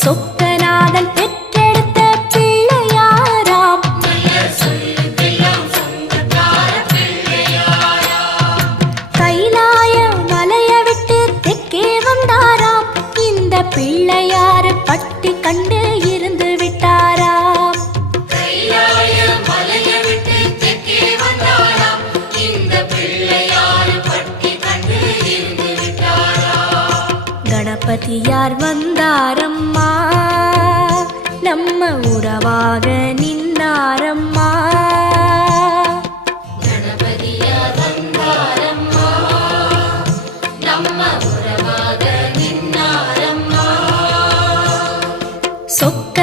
சொக்கநாதன் பெற்றெடுத்த பிள்ளையாராம். கைலாய மலைய விட்டு தெற்கே வந்தாராம். இந்த பிள்ளையாரு பட்டி கண்டு இருந்து விட்டாராம். கணபதியார் வந்தாரம்மா, நம்ம உறவாக நின்னாரம்மா. கணபதியார் வந்தாரம்மா, நம்ம உறவாக நின்னாரம்மா. சொக்க